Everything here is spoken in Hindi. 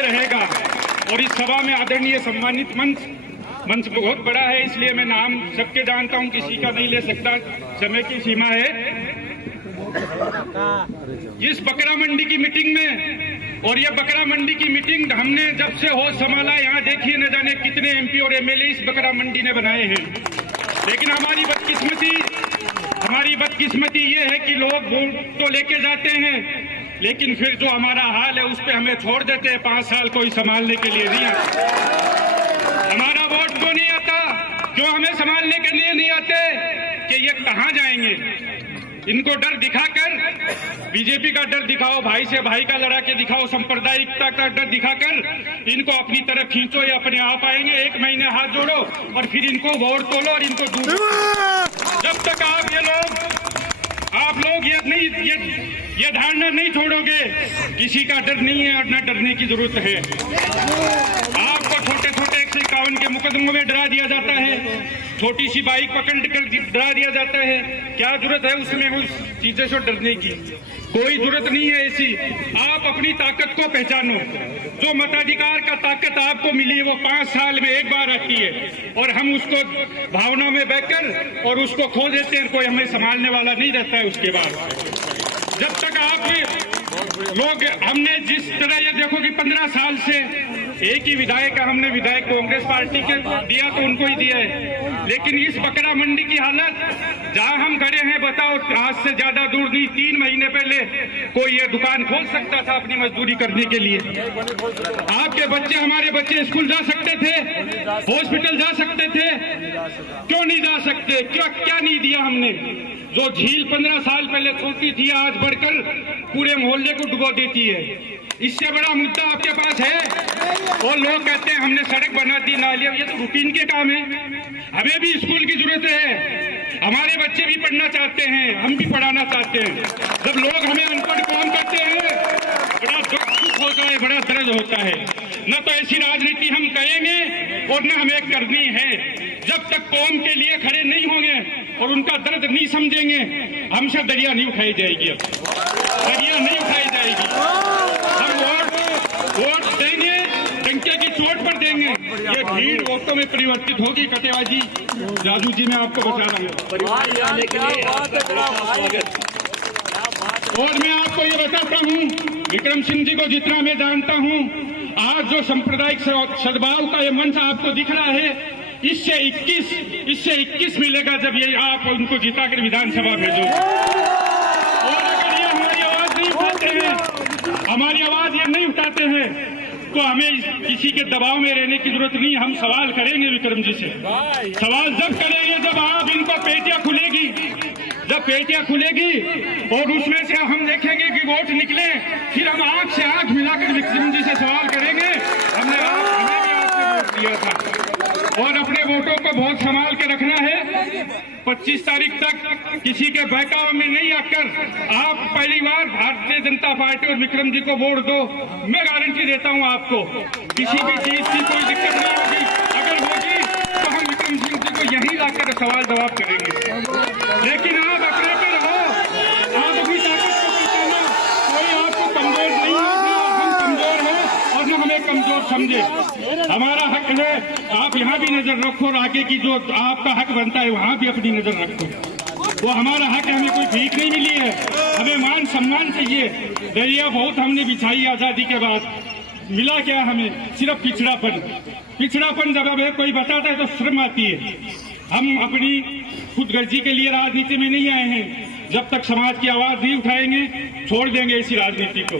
बने रहेगा। और इस सभा में आदरणीय सम्मानित मंच बहुत बड़ा है, इसलिए मैं नाम सबके जानता हूं, किसी का नहीं ले सकता, समय की सीमा है। इस बकरा मंडी की मीटिंग में, और ये बकरा मंडी की मीटिंग हमने जब से होश संभाला, यहाँ देखिए न जाने कितने एमपी और एमएलए इस बकरा मंडी ने बनाए हैं। लेकिन हमारी बदकिस्मती ये है कि लोग वोट तो लेके जाते हैं, लेकिन फिर जो हमारा हाल है उस पे हमें छोड़ देते हैं। 5 साल कोई संभालने के लिए नहीं आता। हमारा वोट क्यों नहीं आता, क्यों हमें संभालने के लिए नहीं आते कि ये कहां जाएंगे। इनको डर दिखाकर, बीजेपी का डर दिखाओ, भाई से भाई का लड़ा के दिखाओ, सांप्रदायिकता का डर दिखाकर इनको अपनी तरफ खींचो, ये अपने आप आएंगे। 1 महीने हाथ जोड़ो और फिर इनको वोट तोलो और इनको दूर। जब तक आप लोग ये धारणा नहीं छोड़ोगे, किसी का डर नहीं है और न डरने की जरूरत है। आपको छोटे 151 के मुकदमों में डरा दिया जाता है, छोटी सी बाइक पकड़ कर डरा दिया जाता है। क्या जरूरत है उसमें उस चीजों से डरने की? कोई जरूरत नहीं है ऐसी। आप अपनी ताकत को पहचानो। जो मताधिकार का ताकत आपको मिली है वो 5 साल में एक बार आती है, और हम उसको भावना में बहकर और उसको खो देते हैं। कोई हमें संभालने वाला नहीं रहता है उसके बाद। जब तक आप लोग, हमने जिस तरह ये देखो कि 15 साल से एक ही विधायक हमने विधायक कांग्रेस पार्टी के दिया तो उनको ही दिया है। लेकिन इस बकरा मंडी की हालत जहां हम खड़े हैं, बताओ, आज से ज्यादा दूर नहीं, 3 महीने पहले कोई ये दुकान खोल सकता था अपनी मजदूरी करने के लिए। आपके बच्चे, हमारे बच्चे स्कूल जा सकते थे, हॉस्पिटल जा सकते थे, क्यों नहीं जा सकते? क्या नहीं दिया हमने? जो झील 15 साल पहले छोटी थी, आज बढ़कर पूरे मोहल्ले को डुबो देती है। इससे बड़ा मुद्दा आपके पास है? और लोग कहते हैं हमने सड़क बना दी, नालियां, ये तो रूटीन के काम है। हमें भी स्कूल की जरूरत है, हमारे बच्चे भी पढ़ना चाहते हैं, हम भी पढ़ाना चाहते हैं। जब लोग हमें अनपढ़ काम करते हैं, बड़ा दुख होता है, बड़ा दर्द होता है। न तो ऐसी राजनीति हम करेंगे और न हमें करनी है। जब तक कौम के लिए खड़े नहीं होंगे और उनका दर्द नहीं समझेंगे, हमसे दरिया नहीं उठाई जाएगी। दरिया नहीं उठाई जाएगी। हम वोट देंगे, डंके की चोट पर देंगे। ये भीड़ वोटों में परिवर्तित होगी। कटेवा जी, राजू जी, मैं आपको बता रहा हूँ। और मैं आपको ये बताता हूँ, विक्रम सिंह जी को जितना मैं जानता हूँ, आज जो सांप्रदायिक सद्भाव का ये मंच आपको दिख रहा है, इससे 21 मिलेगा जब ये आप उनको जिताकर विधानसभा भेजोगे। और अगर ये हमारी आवाज नहीं उठाते हैं, हमारी आवाज ये नहीं उठाते हैं, तो हमें किसी के दबाव में रहने की जरूरत नहीं। हम सवाल करेंगे विक्रम जी से। सवाल जब करेंगे जब आप इनको पेटियां खुलेगी, जब पेटियां खुलेगी और उसमें से हम देखेंगे कि वोट निकले, फिर हम आंख से आंख मिलाकर विक्रम जी से सवाल करेंगे। हमें भी आपसे वोट दिया था, और अपने वोटों को बहुत संभाल के रखना है। 25 तारीख तक किसी के बहकावे में नहीं आकर आप पहली बार भारतीय जनता पार्टी और विक्रम जी को वोट दो। मैं गारंटी देता हूं आपको, किसी भी चीज की कोई दिक्कत नहीं होगी। अगर होगी तो हम विक्रम सिंह जी को यहीं लाकर सवाल जवाब करेंगे। लेकिन आप अपने पे रहो, आप अपनी ताकत को पहचानो। कोई आपको कमजोर नहीं होगा, हम कमजोर हैं और न हमें कमजोर समझे। हमारा हक है, आप यहाँ भी नजर रखो और आगे की जो आपका हक बनता है वहाँ भी अपनी नजर रखो। वो हमारा हक है, हमें कोई भीख नहीं मिली है, हमें मान सम्मान चाहिए। दरिया बहुत हमने बिछाई आजादी के बाद, मिला क्या हमें? सिर्फ पिछड़ापन जब हमें कोई बताता है तो शर्म आती है। हम अपनी खुदगर्जी के लिए राजनीति में नहीं आए हैं। जब तक समाज की आवाज नहीं उठाएंगे, छोड़ देंगे इसी राजनीति को।